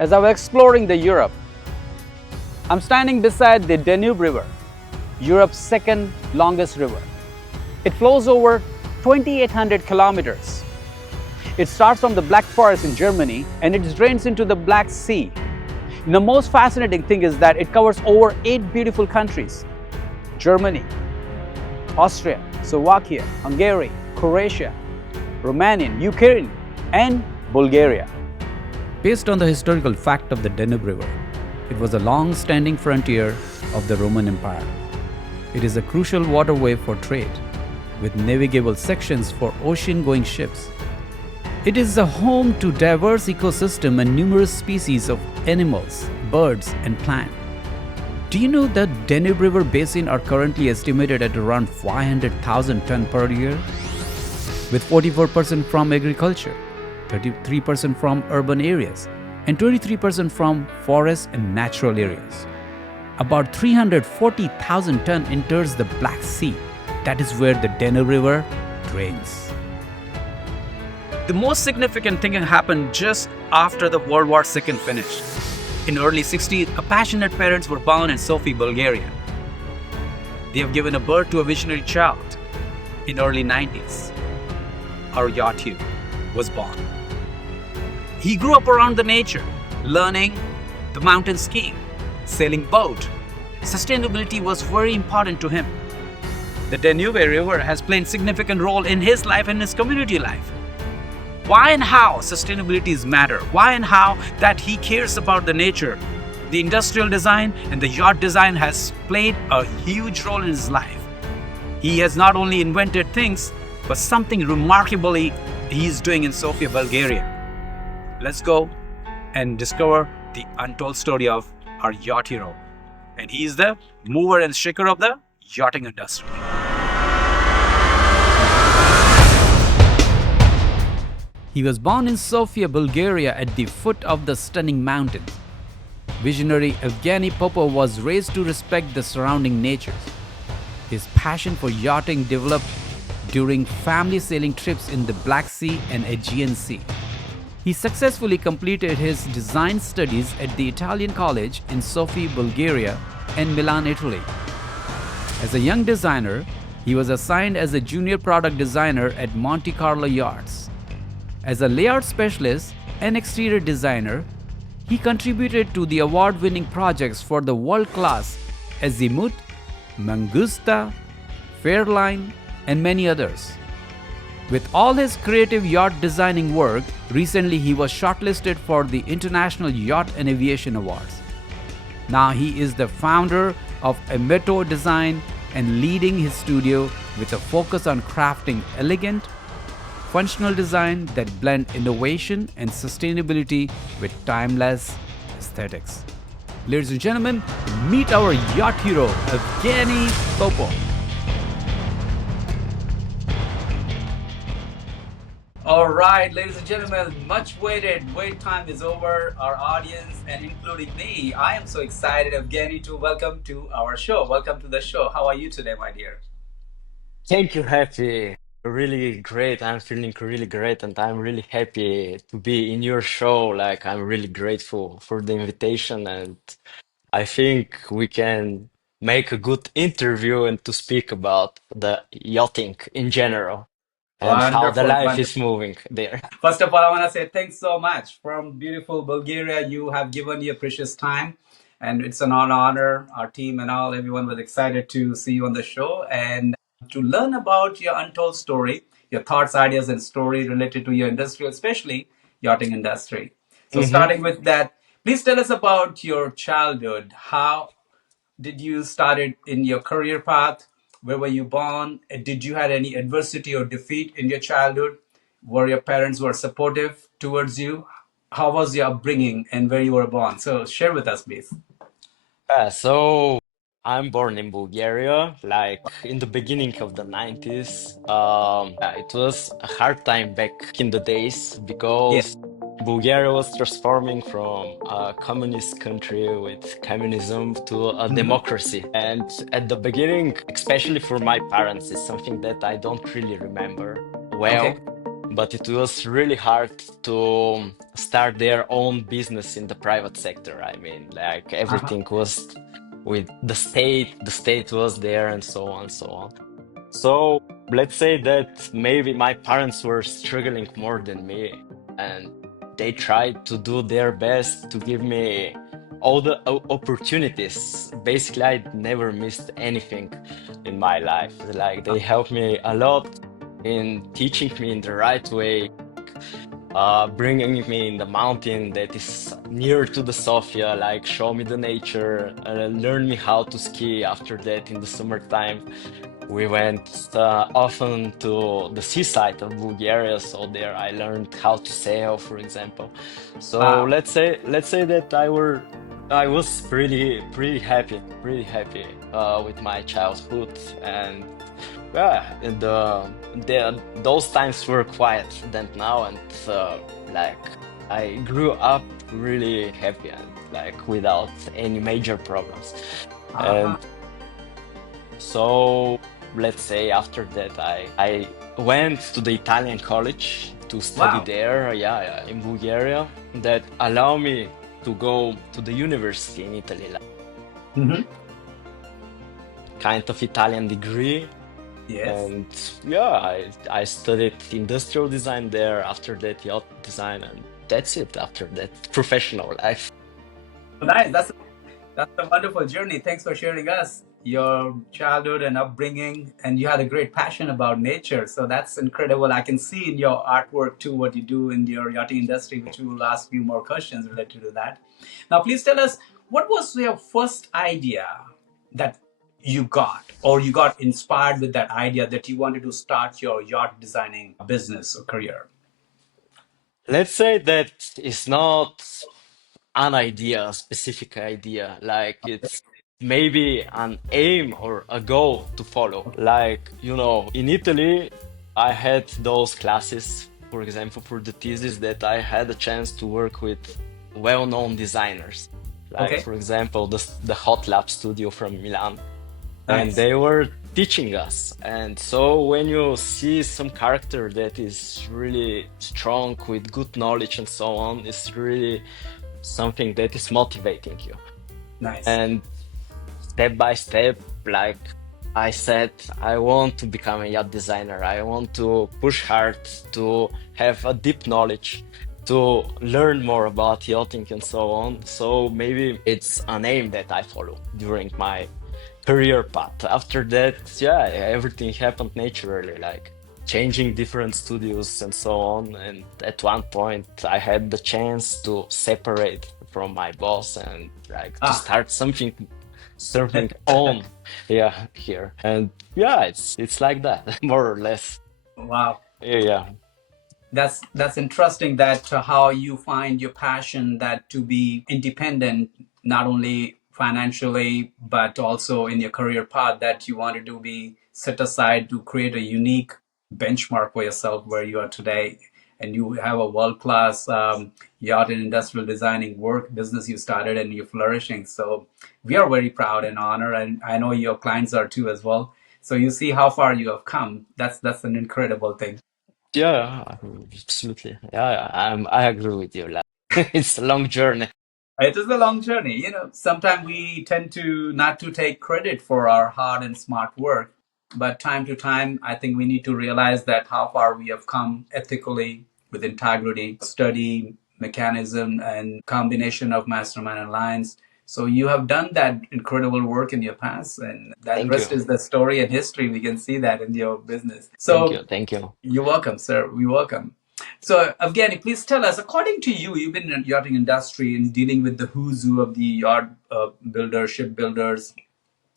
As I was exploring the Europe, I'm standing beside the Danube River, Europe's second longest river. It flows over 2,800 kilometers. It starts from the Black Forest in Germany and it drains into the Black Sea. And the most fascinating thing is that it covers over 8 beautiful countries: Germany, Austria, Slovakia, Hungary, Croatia, Romania, Ukraine, and Bulgaria. Based on the historical fact of the Danube River, it was a long-standing frontier of the Roman Empire. It is a crucial waterway for trade, with navigable sections for ocean-going ships. It is a home to diverse ecosystem and numerous species of animals, birds, and plants. Do you know that Danube River basin are currently estimated at around 500,000 tons per year? With 44% from agriculture, 33% from urban areas, and 23% from forests and natural areas. About 340,000 tons enters the Black Sea. That is where the Danube River drains. The most significant thing happened just after the World War II finished. In early 60s, passionate parents were born in Sofia, Bulgaria. They have given a birth to a visionary child. In early 90s, our Yacht was born. He grew up around the nature, learning the mountain skiing, sailing boat. Sustainability was very important to him. The Danube River has played a significant role in his life and his community life. Why and how sustainability matter? Why and how that he cares about the nature? The industrial design and the yacht design has played a huge role in his life. He has not only invented things, but something remarkably he's doing in Sofia, Bulgaria. Let's go and discover the untold story of our yacht hero. And he is the mover and shaker of the yachting industry. He was born in Sofia, Bulgaria at the foot of the stunning mountains. Visionary Evgeni Popov was raised to respect the surrounding natures. His passion for yachting developed during family sailing trips in the Black Sea and Aegean Sea. He successfully completed his design studies at the Italian College in Sofia, Bulgaria and Milan, Italy. As a young designer, he was assigned as a junior product designer at Monte Carlo Yachts. As a layout specialist and exterior designer, he contributed to the award-winning projects for the world-class Azimut, Mangusta, Fairline, and many others. With all his creative yacht designing work, recently he was shortlisted for the International Yacht and Aviation Awards. Now he is the founder of Emotto Design and leading his studio with a focus on crafting elegant, functional design that blend innovation and sustainability with timeless aesthetics. Ladies and gentlemen, meet our yacht hero, Evgeni Popov. All right, ladies and gentlemen, much waited. Wait time is over. Our audience and including me, I am so excited, Evgeni, to welcome to our show. Welcome to the show. How are you today, my dear? Thank you, Happy. Really great. I'm feeling really great, and I'm really happy to be in your show. Like, I'm really grateful for the invitation, and I think we can make a good interview and to speak about the yachting in general and how the Wonderful, life is wonderful. moving there. First of all, I want to say thanks so much. From beautiful Bulgaria, you have given your precious time, and it's an honor. Our team and all, everyone was excited to see you on the show and to learn about your untold story, your thoughts, ideas, and story related to your industry, especially yachting industry. So, hmm starting with that, please tell us about your childhood. How did you started in your career path? Where were you born? Did you had any adversity or defeat in your childhood? Were your parents were supportive towards you? How was your upbringing and where you were born? So share with us, please. so I'm born in Bulgaria, like in the beginning of the 90s. It was a hard time back in the days Yeah. because Bulgaria was transforming from a communist country with communism to a Mhm. democracy. And at the beginning, especially for my parents, is something that I don't really remember Okay. well. but it was really hard to start their own business in the private sector. I mean, like Uh-huh. everything was with the state was there, and so on, so on. So let's say that maybe my parents were struggling more than me, and they tried to do their best to give me all the opportunities. Basically, I never missed anything in my life. Like they helped me a lot in teaching me in the right way, bringing me in the mountain that is near to the Sofia, like show me the nature, learn me how to ski after that in the summertime. We went often to the seaside of Bulgaria, so there I learned how to sail, for example. So Wow. let's say that I was pretty happy with my childhood, and yeah, those times were quiet than now, and like I grew up really happy and like without any major problems. Uh-huh. And so let's say after that, I went to the Italian college to study Wow. there, yeah, yeah, in Bulgaria, that allow me to go to the university in Italy, like Hmm. kind of Italian degree. Yes. And yeah, I studied industrial design there. After that, yacht design, and that's it. After that, professional life. Nice. That's a wonderful journey. Thanks for sharing us your childhood and upbringing. And you had a great passion about nature. So that's incredible. I can see in your artwork too what you do in your yachting industry, which we will ask you more questions related to that. Now, please tell us what was your first idea that you got, or you got inspired with that idea that you wanted to start your yacht designing business or career? Let's say that it's not an idea, a specific idea. Like it's maybe an aim or a goal to follow. Like, in Italy, I had those classes, for example, for the thesis, that I had a chance to work with well-known designers. Like, Okay. for example, the Hot Lab studio from Milan, and Nice. they were teaching us. And so when you see some character that is really strong with good knowledge and so on, it's really something that is motivating you. Nice. And step by step, like I said, I want to become a yacht designer. I want to push hard to have a deep knowledge, to learn more about yachting and so on. So maybe it's an aim that I follow during my career path. After that, yeah, everything happened naturally, like changing different studios and so on. And at one point, I had the chance to separate from my boss and like to Ah, start something on, yeah, here. And yeah, it's like that, more or less. wow. Yeah, yeah, That's interesting that how you find your passion that to be independent, not only financially but also in your career path, that you wanted to be set aside to create a unique benchmark for yourself where you are today, and you have a world class yacht and industrial designing work business you started and you're flourishing. So we are very proud and honored, and I know your clients are too as well. So you see how far you have come. That's an incredible thing. yeah, absolutely. Yeah, yeah, I agree with you. Like, it's a long journey. It is a long journey. Sometimes we tend to not to take credit for our hard and smart work, but time to time, I think we need to realize that how far we have come ethically with integrity, study, mechanism, and combination of mastermind alliance. So you have done that incredible work in your past, and that Thank you. rest is the story and history. We can see that in your business. Thank So you. Thank you. you're welcome, sir. We're welcome. So, Evgeny, please tell us, according to you, you've been in the yachting industry and dealing with the who's who of the yacht builders, shipbuilders,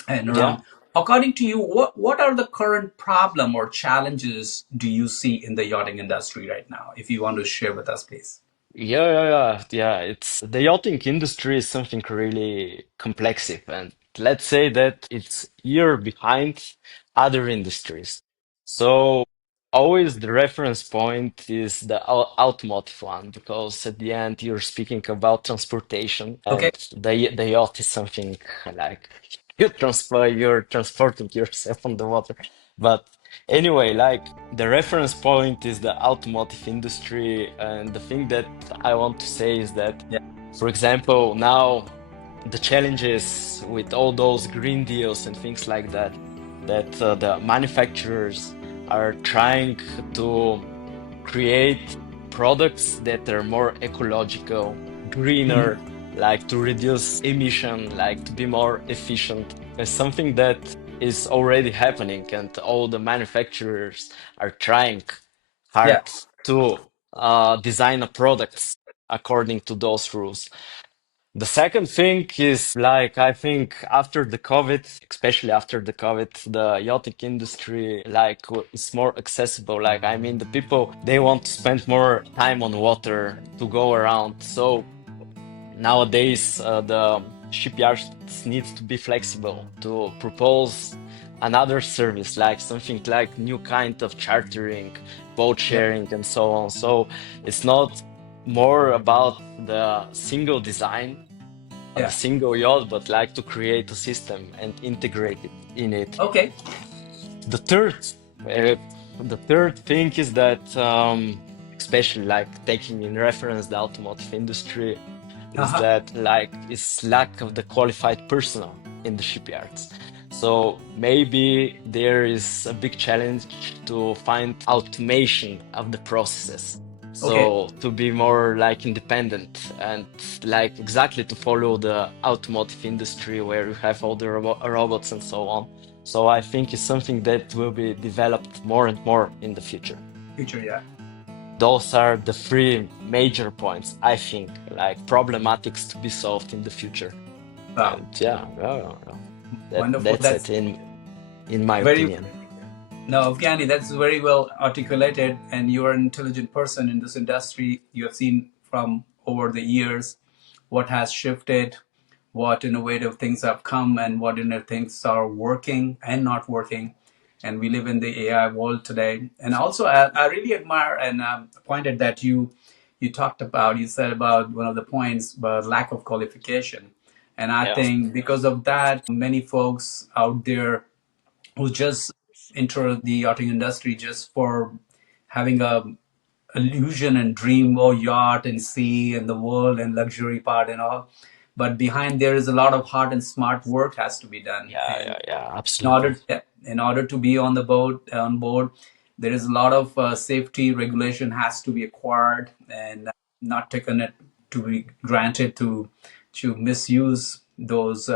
and Yeah. around. According to you, what are the current problem or challenges do you see in the yachting industry right now? If you want to share with us, please. Yeah, yeah, yeah, yeah. It's the yachting industry is something really complex, and let's say that it's year behind other industries. So always the reference point is the automotive one, because at the end you're speaking about transportation, Okay. and the yacht is something like you're transporting yourself on the water. But Anyway, like the reference point is the automotive industry, and the thing that I want to say is that, Yeah. for example, now the challenges with all those green deals and things like that, that the manufacturers are trying to create products that are more ecological, greener, Mhm. like to reduce emission, like to be more efficient. It's something that is already happening, and all the manufacturers are trying Yeah. hard to design a products according to those rules. The second thing is like I think after the COVID, especially after the COVID, the yachting industry is more accessible. Like I mean, the people they want to spend more time on water to go around. So nowadays, the shipyards needs to be flexible to propose another service, like something like new kind of chartering, boat Yeah. sharing, and so on. So it's not more about the single design the Yeah. single yacht, but like to create a system and integrate it in it. Okay. The third, uh, the third thing is that, especially like taking in reference the automotive industry, is Uh-huh. that like is lack of the qualified personnel in the shipyards. So maybe there is a big challenge to find automation of the processes. Okay. So to be more like independent and like exactly to follow the automotive industry where you have all the robots and so on. So I think it's something that will be developed more and more in the future. Future, yeah. Those are the three major points, I think, like problematics to be solved in the future. Wow. And yeah, Wonderful. that's That's it in my very opinion. No, Evgeni, that's very well articulated, and you're an intelligent person in this industry. You have seen from over the years what has shifted, what innovative things have come, and what innovative things are working and not working. And we live in the AI world today. And also, I really admire and pointed that you talked about, you said about one of the points, about lack of qualification. And I Yeah, think because of that, many folks out there who just enter the yachting industry just for having a illusion and dream or yacht and sea and the world and luxury part and all, but behind there is a lot of hard and smart work has to be done. And yeah, in absolutely. order in order to be on the boat on board, there is a lot of safety regulation has to be acquired and not taken it to be granted to misuse those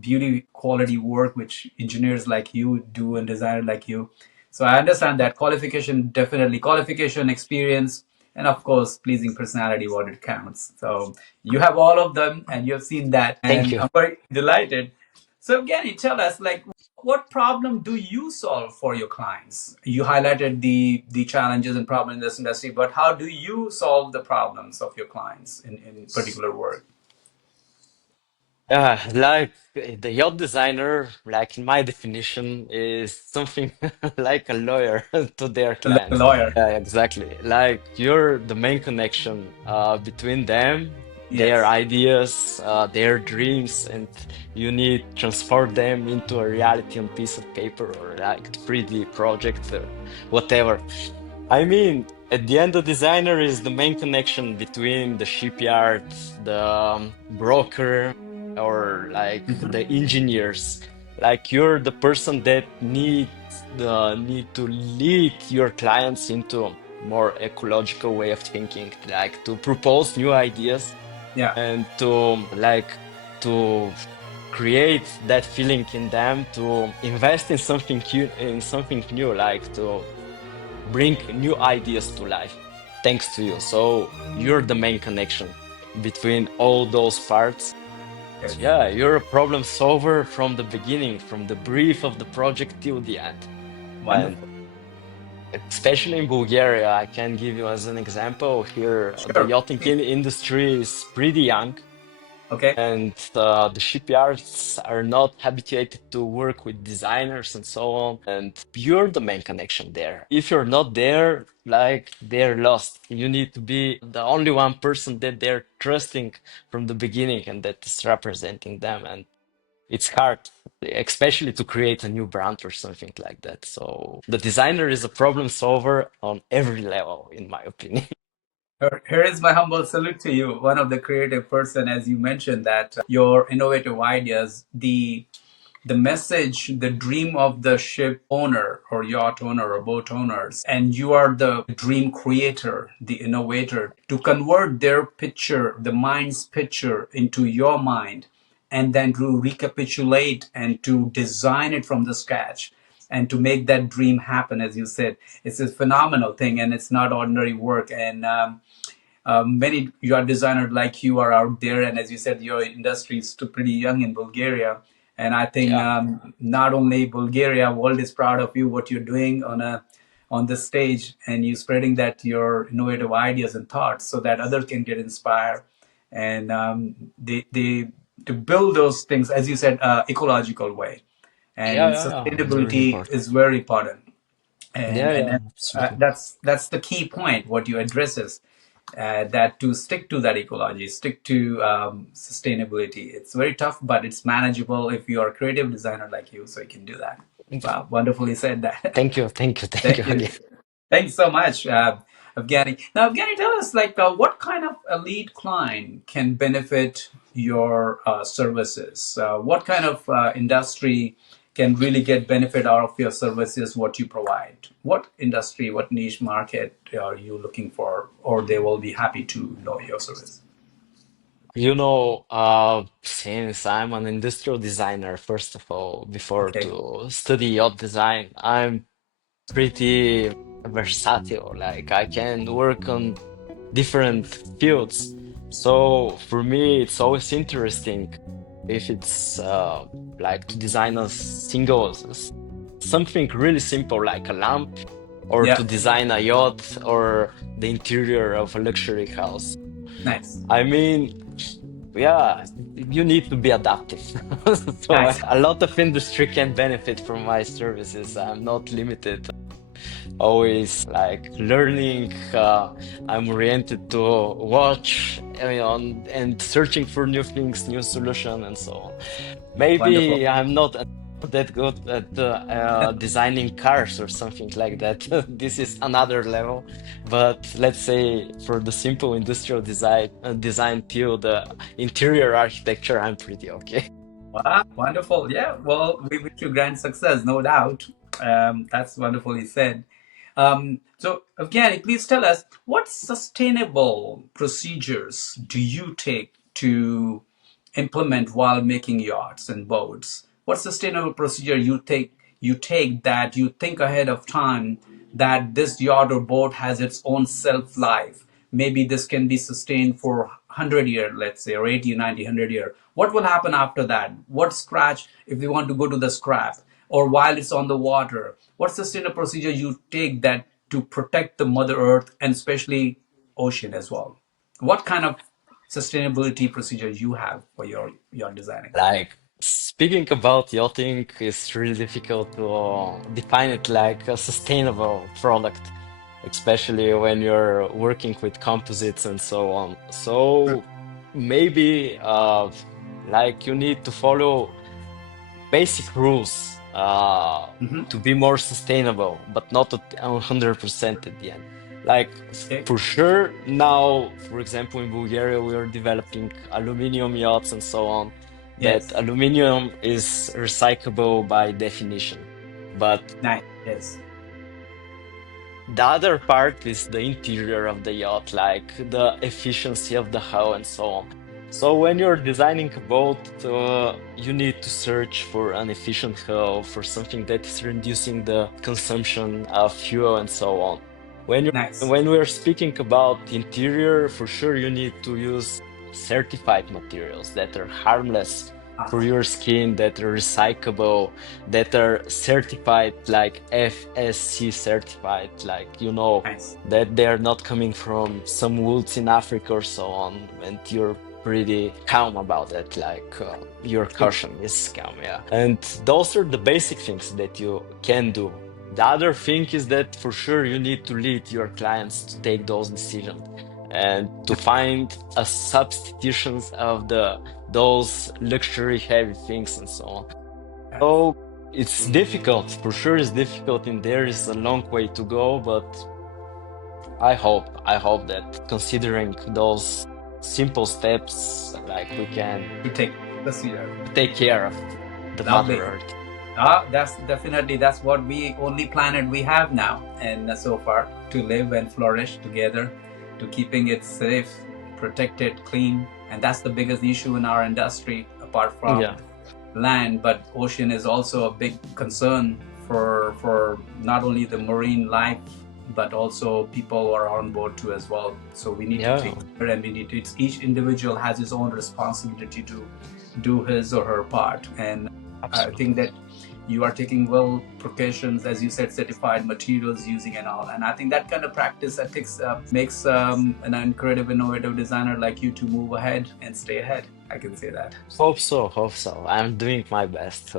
beauty quality work which engineers like you do and designers like you. So I understand that qualification, definitely qualification, experience, and of course pleasing personality what it counts. So you have all of them and you have seen that, Thank and you. I'm very delighted. So Evgeny, tell us, like, what problem do you solve for your clients? You highlighted the challenges and problems in this industry, but how do you solve the problems of your clients in particular work? Like the yacht designer, like in my definition, is something like a lawyer to their Like a clients. lawyer. Yeah, exactly. Like you're the main connection between them, their Yes. ideas, their dreams, and you need transfer them into a reality on piece of paper or like 3D project or whatever. I mean, at the end, the designer is the main connection between the shipyard, the broker, or like the Mhm. engineers. Like you're the person that need to lead your clients into more ecological way of thinking, like to propose new ideas Yeah. and to like to create that feeling in them to invest in something new, like to bring new ideas to life thanks to you. So you're the main connection between all those parts. Yes. Yeah, you're a problem solver from the beginning, from the brief of the project till the end. And Wonderful. especially in Bulgaria, I can give you as an example here, the Sure. yachting industry is pretty young. Okay. And the shipyards are not habituated to work with designers and so on. And you're the main connection there. If you're not there, like they're lost. You need to be the only one person that they're trusting from the beginning and that is representing them. And it's hard, especially to create a new brand or something like that. So the designer is a problem solver on every level, in my opinion. Here is my humble salute to you, one of the creative person, as you mentioned that your innovative ideas, the message, the dream of the ship owner or yacht owner or boat owners, and you are the dream creator, the innovator, to convert their picture, the mind's picture, into your mind, and then to recapitulate and to design it from the scratch and to make that dream happen, as you said, it's a phenomenal thing and it's not ordinary work. And many yacht designers like you are out there, and as you said, your industry is still pretty young in Bulgaria. And I think Yeah. not only Bulgaria, world is proud of you, what you're doing on the stage, and you spreading that your innovative ideas and thoughts, so that others can get inspired, and they to build those things, as you said, ecological way, Yeah, and yeah, yeah. It's really sustainability important. is very important. and Yeah, and yeah, that, absolutely. that's the key point what you address is that to stick to that ecology, stick to sustainability. It's very tough, but it's manageable if you are a creative designer like you, so you can do that. Wow, wonderfully said that. Thank you, thank you, thank you Thank you. again. Thanks so much, Evgeni. Now, Evgeni, tell us, like, what kind of a lead client can benefit your services? What kind of industry can really get benefit out of your services, what you provide? What industry, what niche market are you looking for, or they will be happy to know your service? Since I'm an industrial designer, first of all, before Okay. to study yacht design, I'm pretty versatile. Like I can work on different fields. So for me, it's always interesting if it's like to design a something really simple like a lamp, or to Yeah. design a yacht or the interior of a luxury house. Nice. I mean, yeah, you need to be adaptive. So Nice. a lot of industry can benefit from my services. I'm not limited. Always like learning. I'm oriented to watch, and searching for new things, new solution, and so on. Wonderful. Maybe I'm not that good at designing cars or something like that. This is another level. But let's say for the simple industrial design till the interior architecture, I'm pretty okay. Wow, wonderful. Yeah, well, we wish you grand success, no doubt. That's wonderfully said. So, Evgeny, please tell us what sustainable procedures do you take to implement while making yachts and boats? What sustainable procedure you take that you think ahead of time that this yacht or boat has its own self life? Maybe this can be sustained for 100 years, let's say, or 80, 90, 100 years. What will happen after that? What scratch if we want to go to the scrap, or while it's on the water? What sustainable procedure you take that to protect the mother earth and especially ocean as well? What kind of sustainability procedure you have for your designing? Like speaking about yachting is really difficult to define it like a sustainable product, especially when you're working with composites and so on. So maybe like you need to follow basic rules Mm-hmm. to be more sustainable, but not at 100% at the end. Like Okay. for sure, now, for example, in Bulgaria, we are developing aluminium yachts and so on. That Yes. aluminium is recyclable by definition. But Nice. Yes. the other part is the interior of the yacht, like the efficiency of the hull and so on. So when you're designing a boat, you need to search for an efficient hull, for something that is reducing the consumption of fuel and so on. Nice. When we're speaking about interior, for sure you need to use certified materials that are harmless for Uh-huh. your skin, that are recyclable, that are certified like FSC certified, like Nice. that they are not coming from some woods in Africa or so on, and you're pretty calm about it, like your Good. caution is calm, yeah. And those are the basic things that you can do. The other thing is that for sure you need to lead your clients to take those decisions and to find a substitutions of the those luxury heavy things and so on. Yes. So it's difficult, for sure it's difficult, and there is a long way to go, but I hope that considering those simple steps, like we can To take this year. take care of the Mother Lovely. Earth. That's definitely that's what we only planet we have now, and so far to live and flourish together, to keeping it safe, protected, clean, and that's the biggest issue in our industry, apart from Yeah. land. But ocean is also a big concern for not only the marine life, but also people who are on board too as well. So we need to Yeah. take care, and we need to. Each individual has his own responsibility to do his or her part, and I think Absolutely. that you are taking well precautions, as you said, certified materials using and all. And I think that kind of practice ethics makes an incredible innovative designer like you to move ahead and stay ahead. I can say that. Hope so, hope so. I'm doing my best.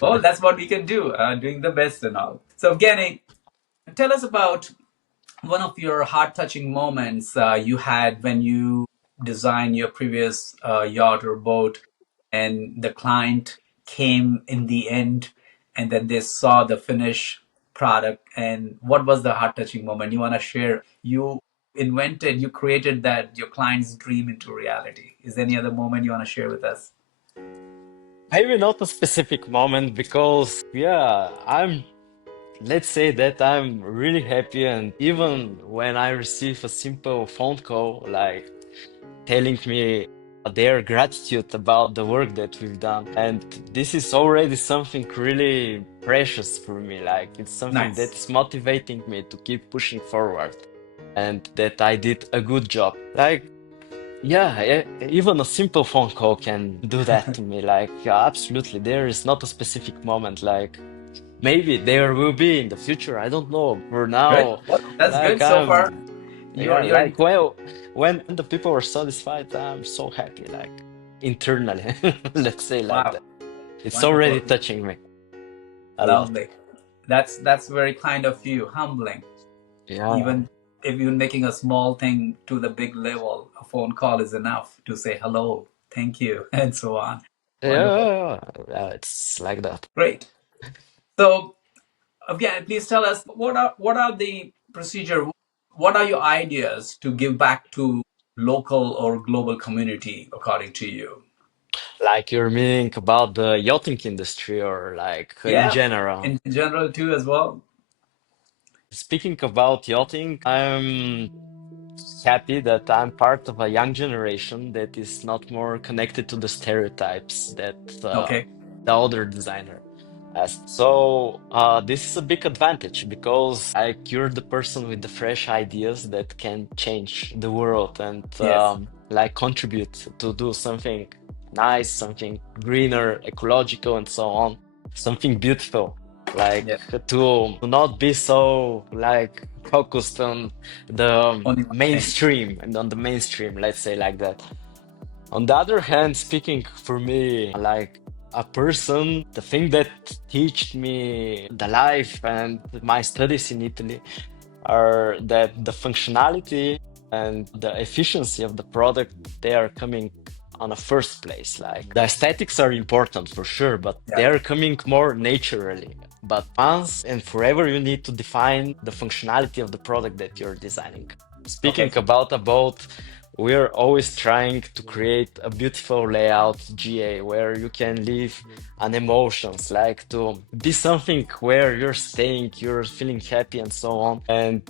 Well, that's what we can do, doing the best and all. So, Evgeny, tell us about one of your heart-touching moments you had when you designed your previous yacht or boat, and the client came in the end, and then they saw the finished product. And what was the heart-touching moment you want to share? You invented, you created that your client's dream into reality. Is there any other moment you want to share with us? Maybe not a specific moment because, yeah, let's say that I'm really happy. And even when I receive a simple phone call, like telling me their gratitude about the work that we've done, and this is already something really precious for me. Like, it's something that Nice. is motivating me to keep pushing forward and that I did a good job. Like, yeah, even a simple phone call can do that to me. Like, yeah, absolutely. There is not a specific moment. Like, maybe there will be in the future. I don't know. For Good. now, Well, that's like, good so far. yeah, You're like, well, when the people are satisfied, I'm so happy. Like, internally, let's say like Wow, that. It's already wonderful, touching me a lot. lovely. That's very kind of you, humbling. Yeah, Even if you're making a small thing to the big level, a phone call is enough to say hello, thank you, and so on. yeah, Wonderful, yeah, yeah, it's like that. great. So again, please tell us what are the procedure? What are your ideas to give back to local or global community, according to you? Like, you're meaning about the yachting industry, or like in Yeah, general? in general too as well. Speaking about yachting, I'm happy that I'm part of a young generation that is not more connected to the stereotypes that Okay. the older designer has. So this is a big advantage because like, you're the person with the fresh ideas that can change the world and Yes. like contribute to do something nice, something greener, ecological, and so on, something beautiful. Like, Yeah. to not be so like focused on the Only one thing. mainstream and on the mainstream, let's say like that. On the other hand, speaking for me, like a person, the thing that taught me the life and my studies in Italy are that the functionality and the efficiency of the product, they are coming on a first place. Like, the aesthetics are important for sure, but they Yeah. are coming more naturally. But once and forever, you need to define the functionality of the product that you're designing. Speaking Okay. about a boat, we're always trying to create a beautiful layout GA where you can live an emotions, like to be something where you're staying, you're feeling happy and so on. And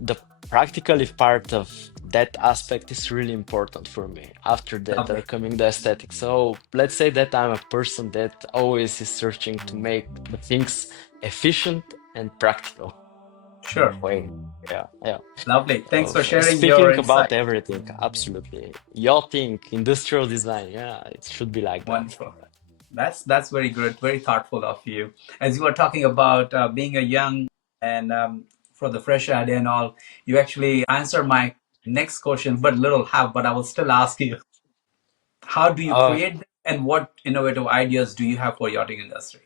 the practical part of that aspect is really important for me. After that are Lovely. coming the aesthetics. So let's say that I'm a person that always is searching to make the things efficient and practical Sure. way. Yeah, yeah. Lovely. Thanks for sharing your Speaking insight. about everything, absolutely. Yachting, industrial design, yeah, it should be like that. Wonderful. That's very good, very thoughtful of you. As you were talking about being a young and for the fresh idea and all, you actually answered my next question, but little half. But I will still ask you: how do you Uh, create them, and what innovative ideas do you have for yachting industry?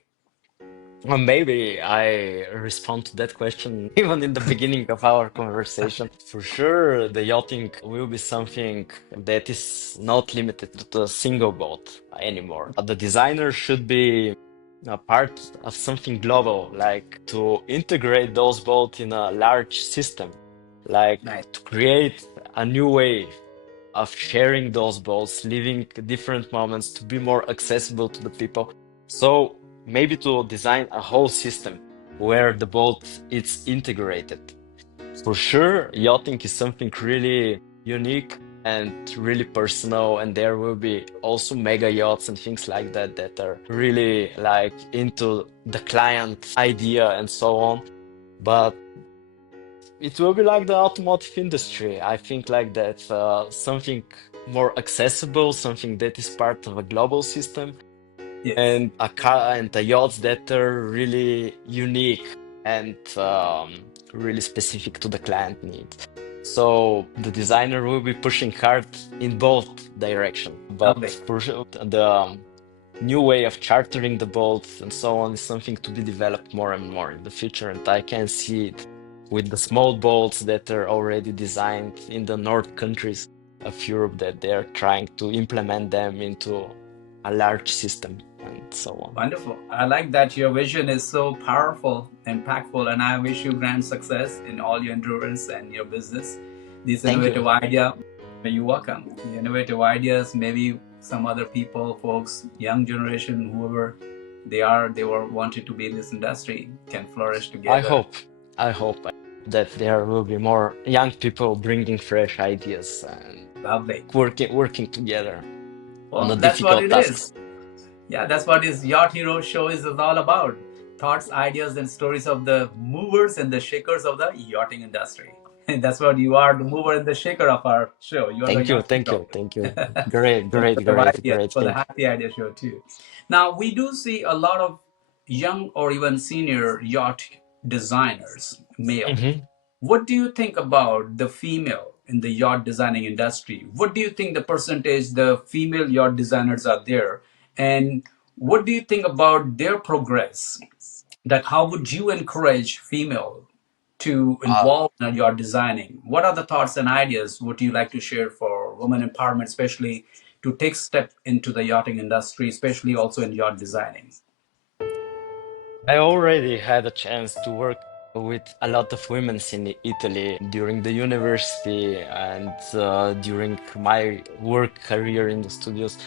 Maybe I respond to that question even in the beginning of our conversation. For sure, the yachting will be something that is not limited to a single boat anymore. The designer should be a part of something global, like to integrate those boats in a large system, like Nice. to create a new way of sharing those boats, living different moments to be more accessible to the people. So maybe to design a whole system where the boat is integrated. For sure, yachting is something really unique and really personal, and there will be also mega yachts and things like that that are really like into the client idea and so on. But it will be like the automotive industry. I think like that something more accessible, something that is part of a global system, Yes. and a car and the yachts that are really unique and really specific to the client needs. So the designer will be pushing hard in both directions, but Lovely. for sure the new way of chartering the boats and so on is something to be developed more and more in the future. And I can see it with the small boats that are already designed in the north countries of Europe that they're trying to implement them into a large system and so on. Wonderful. I like that your vision is so powerful, impactful, and I wish you grand success in all your endurance and your business. These Thank you. innovative idea, you welcome. The innovative ideas, maybe some other people, folks, young generation, whoever they were wanted to be in this industry, can flourish I together. hope, I hope that there will be more young people bringing fresh ideas and Lovely. working together on Well, the that's what difficult it is. tasks. Yeah, that's what this Yacht Hero show is all about. Thoughts, ideas, and stories of the movers and the shakers of the yachting industry. And that's what you are, the mover and the shaker of our show. You are the Thank you, yacht thank hero. you, thank you. Great, For great, the great, ideas, great. for the Thank happy idea show too. Now, we do see a lot of young or even senior yacht designers, you. male. Hmm. What do you think about the female in the yacht designing industry? What do you think the percentage the female yacht designers are there? And what do you think about their progress? That how would you encourage female to involve in yacht designing? What are the thoughts and ideas would you like to share for women empowerment, especially to take step into the yachting industry, especially also in yacht designing? I already had a chance to work with a lot of women in Italy during the university and during my work career in the studios.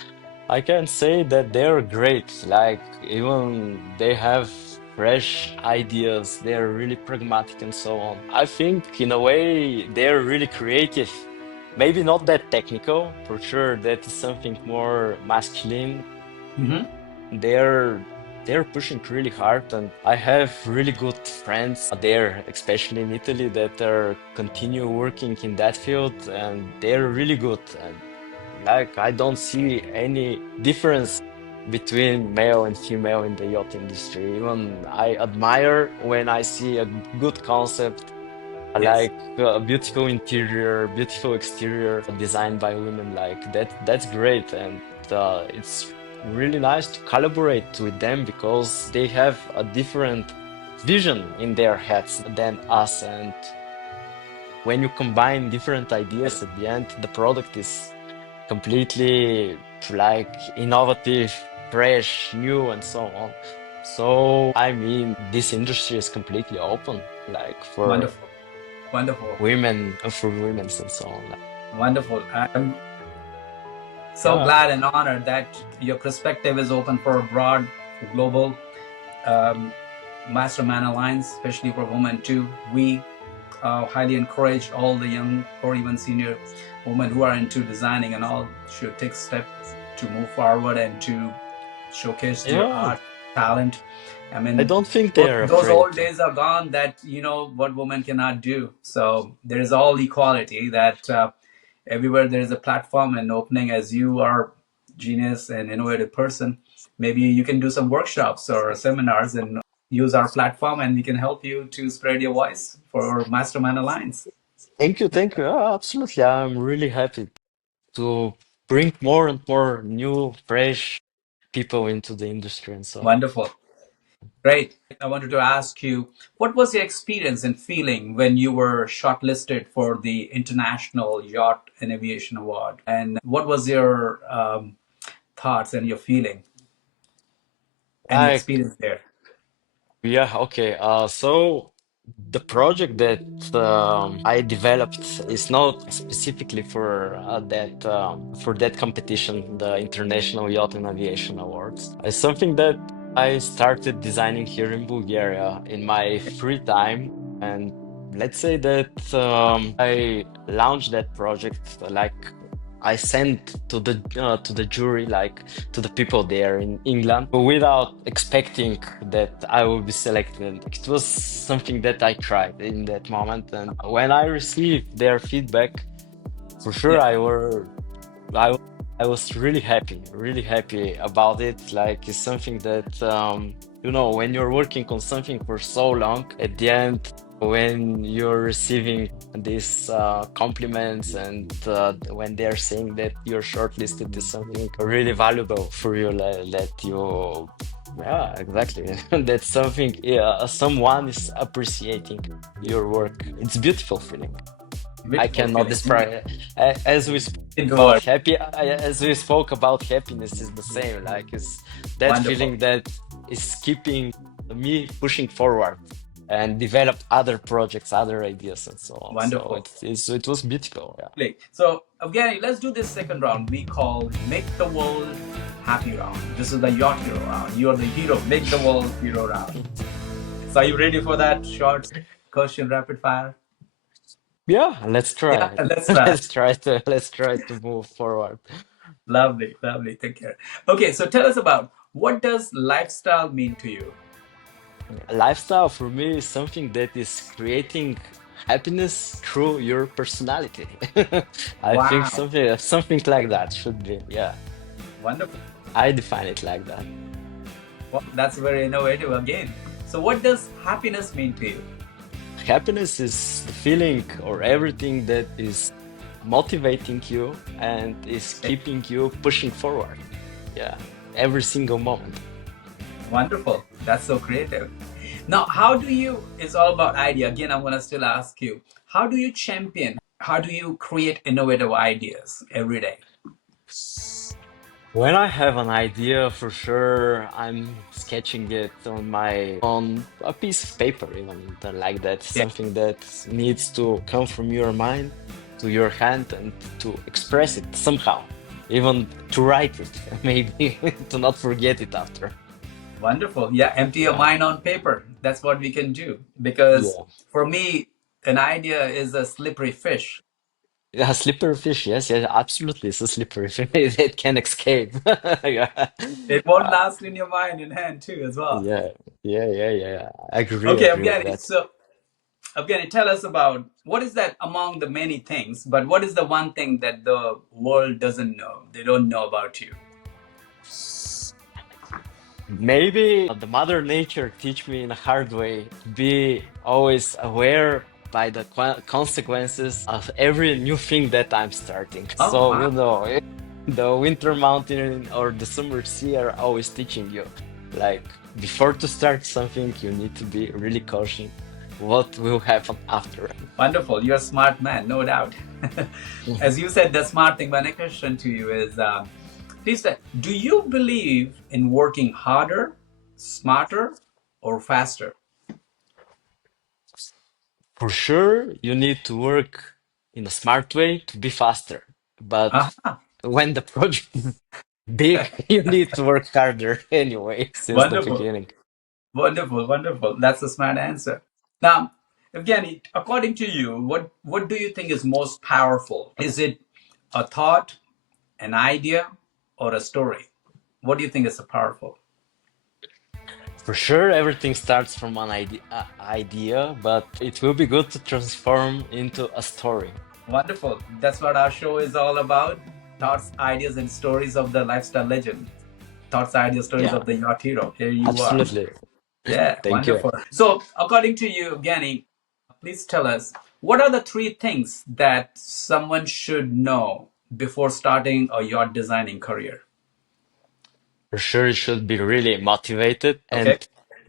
I can say that they're great. Like, even they have fresh ideas, they're really pragmatic and so on. I think, in a way, they're really creative. Maybe not that technical, for sure, that is something more masculine. Mm-hmm. They're pushing really hard, and I have really good friends there, especially in Italy, that are continue working in that field, and they're really good. And like, I don't see any difference between male and female in the yacht industry. Even I admire when I see a good concept, Yes. like a beautiful interior, beautiful exterior designed by women. Like that, that's great, and it's really nice to collaborate with them because they have a different vision in their heads than us. And when you combine different ideas at the end, the product is completely like innovative, fresh, new, and so on. So, I mean, this industry is completely open, like Wonderful. Wonderful. for women and so on. Wonderful. I'm so Yeah, glad and honored that your perspective is open for a broad, global um, mastermind alliance, especially for women too. We highly encourage all the young or even senior women who are into designing and all should take steps to move forward and to showcase their yeah. art, talent. I I mean, don't think they're those afraid. old days are gone that, you know, what women cannot do. So there is all equality that everywhere there is a platform and opening as you are genius and innovative person. Maybe you can do some workshops or seminars and use our platform and we can help you to spread your voice for Mastermind Alliance. Thank you, thank you. Yeah, absolutely. I'm really happy to bring more and more new, fresh people into the industry and so on. Wonderful. Great. I wanted to ask you, what was your experience and feeling when you were shortlisted for the International Yacht and Aviation Award? And what was your thoughts and your feeling and your Like, experience there? yeah, okay. So the project that I developed is not specifically for that competition, the International Yacht and Aviation Awards. It's something that I started designing here in Bulgaria in my free time, and let's say that I launched that project like. I sent to the jury, like to the people there in England, without expecting that I will be selected. It was something that I tried in that moment, and when I received their feedback, for sure Yeah, I, I was really happy about it. Like it's something that when you're working on something for so long, at the end, when you're receiving these compliments and when they're saying that you're shortlisted is something really valuable for you, that you, yeah, exactly. That's something, yeah, someone is appreciating your work. It's beautiful feeling. I beautiful cannot feeling. describe it. As we spoke In the about world. happiness is the same. Like it's that Wonderful. feeling that is keeping me pushing forward and develop other projects, other ideas, and so on. So Wonderful. it was beautiful. Yeah. So, Evgeny, let's do this second round. We call Make the World Happy round. This is the Yacht Hero round. You're the hero. Make the world hero round. So, are you ready for that short question rapid fire? Yeah, let's Yeah, try. let's try. Let's try to move forward. Lovely, lovely. Take care. Okay, so tell us about what does lifestyle mean to you? Lifestyle for me is something that is creating happiness through your personality. I think Wow, something like that should be. Yeah, wonderful. I define it like that. Well, that's very innovative again. So, what does happiness mean to you? Happiness is the feeling or everything that is motivating you and is Okay, keeping you pushing forward. Yeah, every single moment. wonderful. That's so creative. Now, how do you, it's all about idea. Again, I'm going to still ask you, how do you champion, how do you create innovative ideas every day? When I have an idea, for sure, I'm sketching it on a piece of paper, even like that. Yeah, Something that needs to come from your mind to your hand and to express it somehow, even to write it, maybe to not forget it after. wonderful. Yeah, empty your Yeah, mind on paper. That's what we can do. Because yeah, for me, an idea is a slippery fish. yeah. Slippery fish, yes, yes, absolutely. It's a slippery fish. It can escape. Yeah, It won't uh, last in your mind in hand too as well. yeah, yeah. Okay, Agree with Evgeny, that. so Evgeny, tell us about what is that among the many things, but what is the one thing that the world doesn't know? They don't know about you. Maybe the mother nature teach me in a hard way to be always aware by the consequences of every new thing that I'm starting. Oh, So, wow. the winter mountain or the summer sea are always teaching you, like, before to start something, you need to be really cautious what will happen after. Wonderful. You're a smart man, no doubt. As you said, the smart thing, my next question to you is please, do you believe in working harder, smarter, or faster? For sure, you need to work in a smart way to be faster. But Ah, when the project is big, you need to work harder anyway, since the wonderful. beginning. Wonderful, wonderful. That's a smart answer. Now, Evgeny, according to you, what do you think is most powerful? Is it a thought, an idea, or a story? What do you think is so powerful? For sure, everything starts from an idea, but it will be good to transform into a story. Wonderful. That's what our show is all about. Thoughts, ideas, and stories of the lifestyle legend. Thoughts, ideas, stories Yeah, of the yacht hero. Here you are. absolutely. Yeah, Thank you. wonderful. So, according to you, Evgeny, please tell us what are the three things that someone should know before starting a yacht designing career? For sure, you should be really motivated and Okay.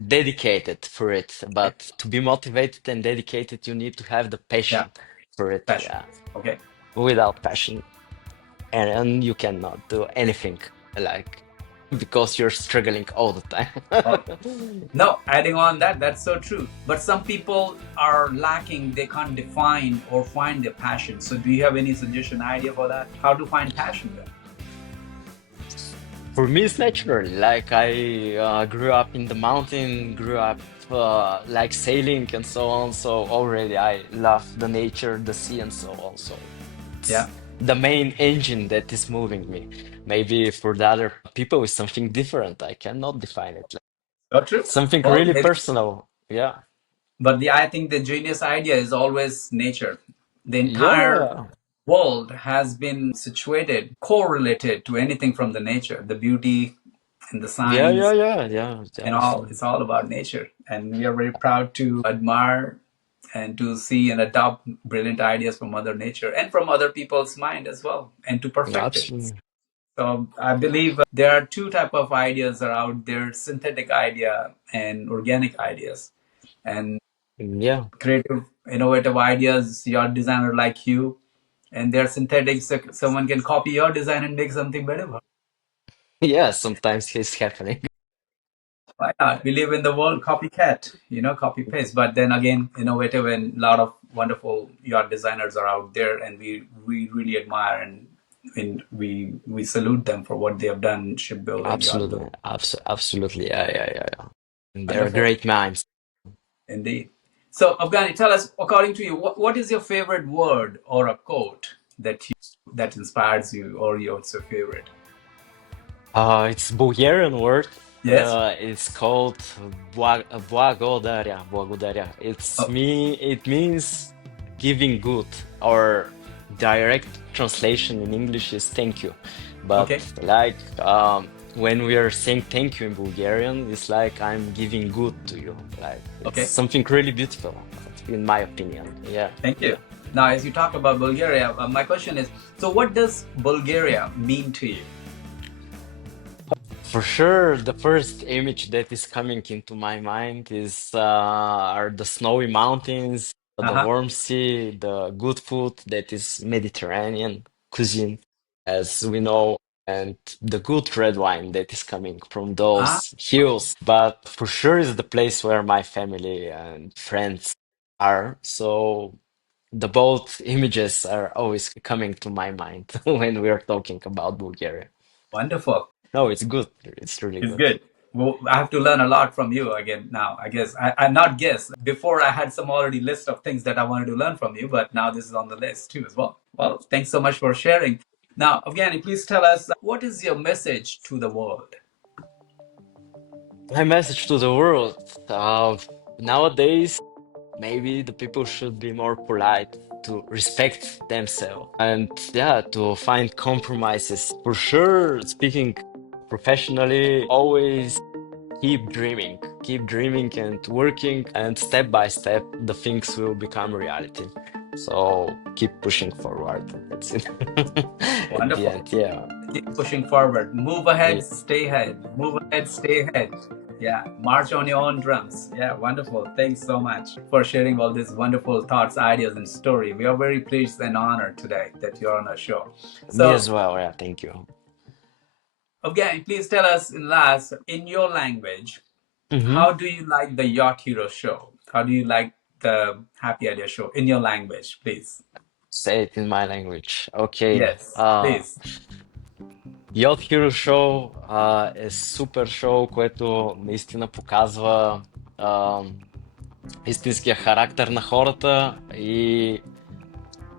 dedicated for it. Okay. But to be motivated and dedicated, you need to have the Yeah, passion for it. passion. Yeah. Okay. Without passion, and you cannot do anything like because you're struggling all the Oh, time. no, adding on that, that's so true. But some people are lacking, they can't define or find their passion. So, do you have any suggestion, idea for that? How to find passion then? For me, it's natural. Like I grew up in the mountain, grew up like sailing and so on. So already I love the nature, the sea, and so on. So Yeah, it's the main engine that is moving me. Maybe for the other people, it's something different. I cannot define it. Like, so true. something Well, really maybe, personal. Yeah. but I think the genius idea is always nature. The entire Yeah. world has been situated, correlated to anything from the nature, the beauty and the Yeah. Yeah. science Yeah. Yeah. and Yeah. all. It's all about nature. And we are very proud to admire and to see and adopt brilliant ideas from Mother Nature and from other people's mind as well, and to perfect it. Absolutely. So I believe there are two type of ideas are out there: synthetic idea and organic ideas. And Yeah. creative, innovative ideas, your designer like you, and they're synthetic, so someone can copy your design and make something better. Yeah. Sometimes it's happening. Why not? We live in the world copycat, copy paste. But then again, innovative and a lot of wonderful yacht designers are out there, and we really admire and we salute them for what they have done, shipbuilding, yacht building. Absolutely. Absolutely. Yeah. Yeah. Yeah. Yeah. And they're Wonderful, great mimes. indeed. So, Afghani, tell us, according to you, what is your favorite word or a quote that inspires you, or your favorite? It's Bulgarian word. Yes. It's called Благодаря. Oh, It means giving good, or direct translation in English is thank you. But okay. like when we are saying thank you in Bulgarian, it's like I'm giving good to you. Like it's Okay. something really beautiful, in my opinion. Yeah, Thank you. yeah. Now, as you talk about Bulgaria, my question is, so what does Bulgaria mean to you? For sure, the first image that is coming into my mind is are the snowy mountains, the Uh-huh. warm sea, the good food that is Mediterranean cuisine, as we know, and the good red wine that is coming from Ah, those hills. But for sure, is the place where my family and friends are. So the both images are always coming to my mind when we are talking about Bulgaria. wonderful. No, it's good. It's really It's good. good. Well, I have to learn a lot from you again now. I guess I not guess. Before I had some already list of things that I wanted to learn from you, but now this is on the list too as well. Well, thanks so much for sharing. Now, Evgeny, please tell us what is your message to the world? My message to the world. Nowadays, maybe the people should be more polite to respect themselves and yeah, to find compromises. For sure, speaking professionally, always keep dreaming and working, and step by step, the things will become reality. So keep pushing forward. That's it. At the Wonderful. end, yeah. Keep pushing forward. Move ahead, stay ahead. Move ahead, stay ahead. Yeah, march on your own drums. Yeah, wonderful. Thanks so much for sharing all these wonderful thoughts, ideas, and story. We are very pleased and honored today that you're on our show. Me So, as well. Yeah, thank you. again, please tell us in last, in your language, Hmm. how do you like the Yacht Hero show? How do you like the Happy Idea show in your language, please? Say it in my language. Okay. Yes, please. Yacht Hero Show е супер шоу, което наистина показва а, истинския характер на хората и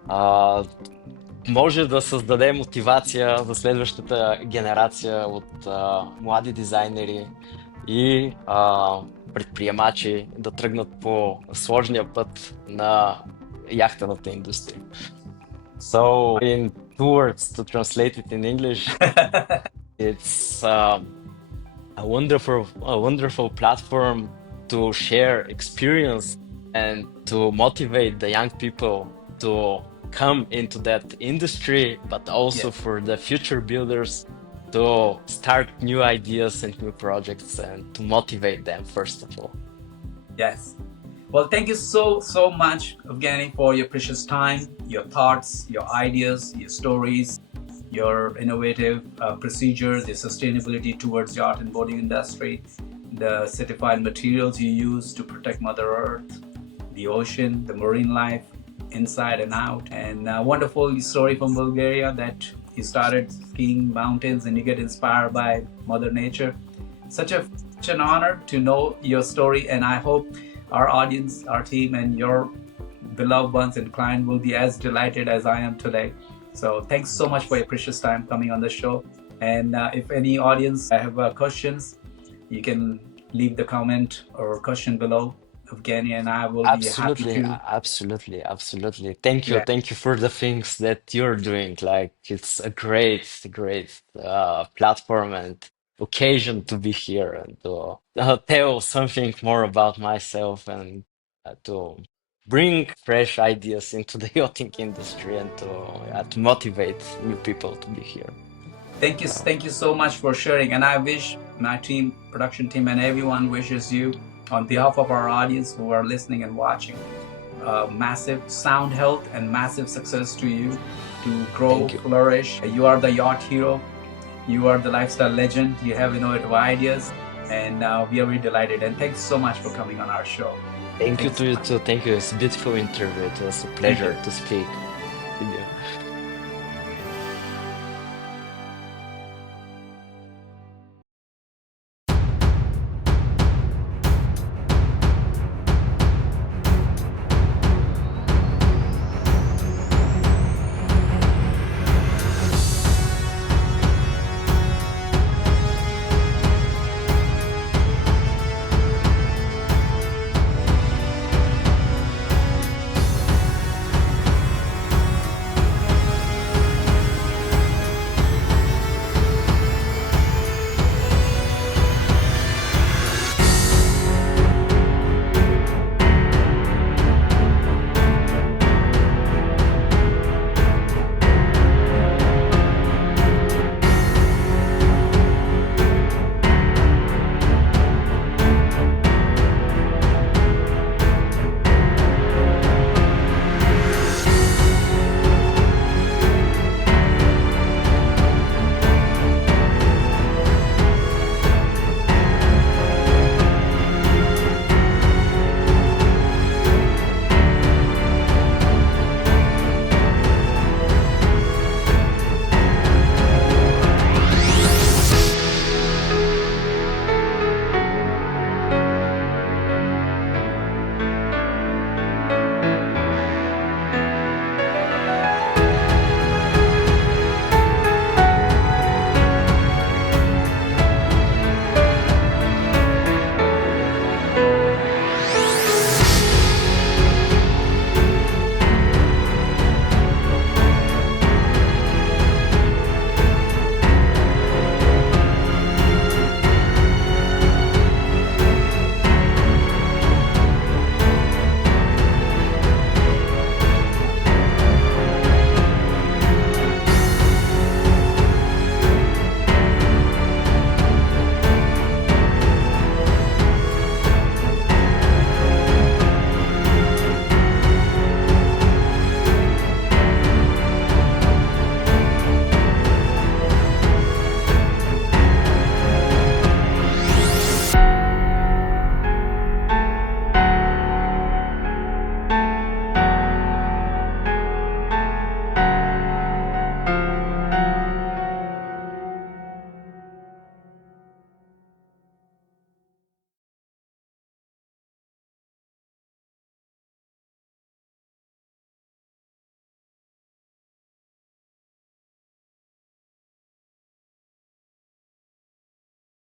а, може да създаде мотивация за следващата генерация от млади дизайнери и предприемачи да тръгнат по сложния път на яхтената индустрия. So, in two words to translate it in English, it's a wonderful platform to share experience and to motivate the young people to come into that industry, but also Yes. for the future builders to start new ideas and new projects and to motivate them, first of all. Yes. Well, thank you so much, Evgeni, for your precious time, your thoughts, your ideas, your stories, your innovative procedures, the sustainability towards yacht and boating industry, the certified materials you use to protect Mother Earth, the ocean, the marine life, inside and out, and a wonderful story from Bulgaria that you started skiing mountains and you get inspired by Mother Nature. Such an honor to know your story, and I hope our audience, our team, and your beloved ones and client will be as delighted as I am today. So thanks so much for your precious time coming on the show. And if any audience have questions, you can leave the comment or question below. Evgeny and I will be happy Absolutely, to. absolutely, absolutely. Yeah, Thank you for the things that you're doing. Like it's a great platform and occasion to be here and to tell something more about myself and to bring fresh ideas into the yachting industry and to motivate new people to be here. Uh, thank you so much for sharing. And I wish my team, production team, and everyone wishes you, on behalf of our audience who are listening and watching, massive sound health and massive success to you, to grow, Thank you. flourish. You are the yacht hero. You are the lifestyle legend. You have innovative ideas, and we are really delighted. And thanks so much for coming on our show. Thank you Thanks to so you much. too. Thank you. It's a beautiful interview. It was a Thank you. pleasure to speak with you.